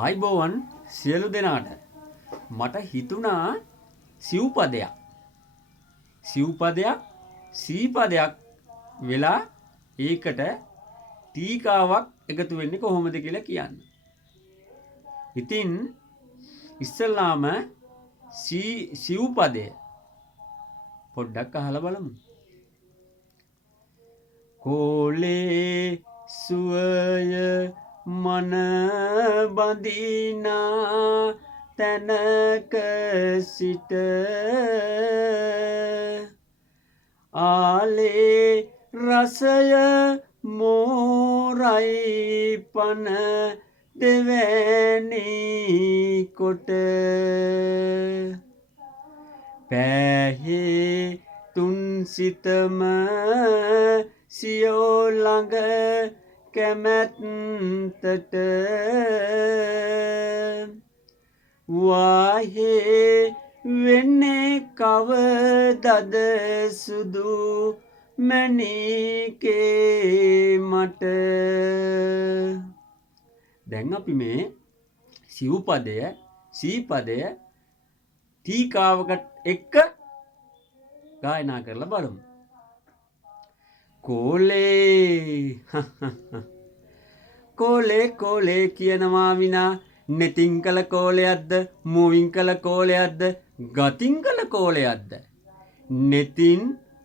ආයිබෝවන් සියලු දෙනාට මට හිතුණා සිව්පදයක් සීපදයක් වෙලා ඒකට ටීකාවක් එකතු වෙන්නේ කොහොමද කියලා කියන්න. ඉතින් ඉස්සල්ලාම සිව්පදය පොඩ්ඩක් අහලා බලමු. කෝලේ සුවය මන බඳිනා තැනක සිට ආලේ රසය මෝරයි පන දෙවැනි කොට පැහේ තුන් සිතම සියෝ ළඟ කැමැත්තට වාහේ වෙන්නේ කවදද සුදු මැණිකේ මට. දැන් අපි මේ සිව්පදය සීපදය ටීකාවකට එක්ක ගායනා කරලා බලමු. කෝලේ කෝලේ කෝලේ කියනවා විනා නෙතින් කළ කෝලයක්ද මුවින් කළ කෝලයක්ද ගතින් කළ කෝලයක්ද? නෙතින්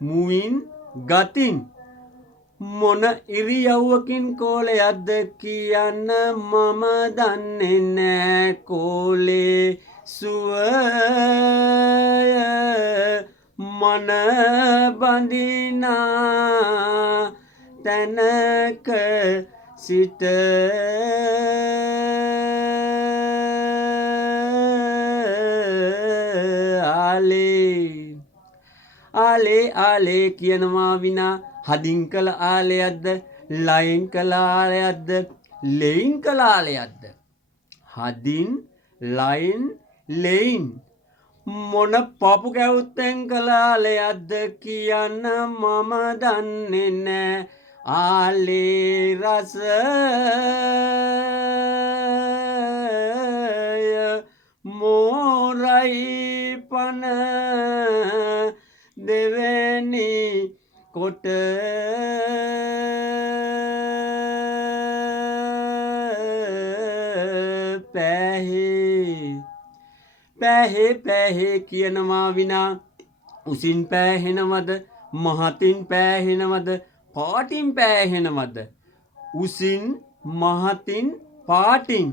මුවින් ගතින් මොන ඉරියව්වකින් කෝලයක්ද කියන්න මම දන්නේ නෑ. කෝලේ සුවය මන බඳිනා තැනක සිට ආලේ කියනවා විනා හදින් කළ ආලයක්ද ලයින් කළ ආලයක්ද ලෙයින් කළ ආලයක්ද? හදින් ලයින් ලෙයින් මොන පපු කැවුත්තෙන් කළ ආලයක්ද කියන්න මම දන්නේ නෑ. ආලේ රසය මෝරයි පන දෙවැනි කොට පැහේ කියනවා විනා උසින් පෑහෙනවද මහතින් පෑහෙනවද පාටින් පෑහෙනවද? උසින් මහතින් පාටින්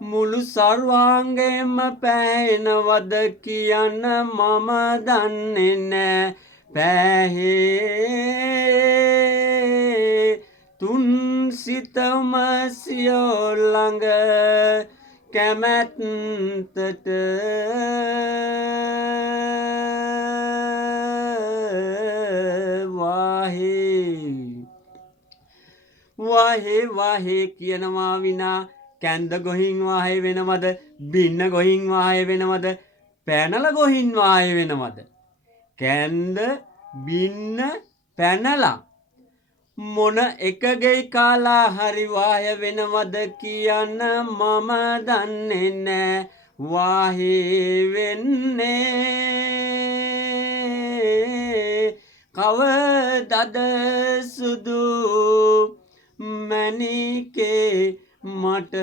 මුළු සර්වාංගයෙන්ම පෑහෙනවද කියන්න මම දන්නේ නෑ. පැහේ තුන් සිතම සියෝ ළඟ කැමැත්තට වාහේ කියනවා විනා කැන්ද ගොහින් වාහේ වෙනවද බින්න ගොහින් වාහේ වෙනවද පැනල ගොහින් වාහේ වෙනවද? කැන්ද බින්න පැනලා මොන එකගෙයි කාලා හරි වාහය වෙනවද කියන්න මම දන්නේ නෑ. වාහේ වෙන්නේ කවදද සුදු මැණිකේ මට.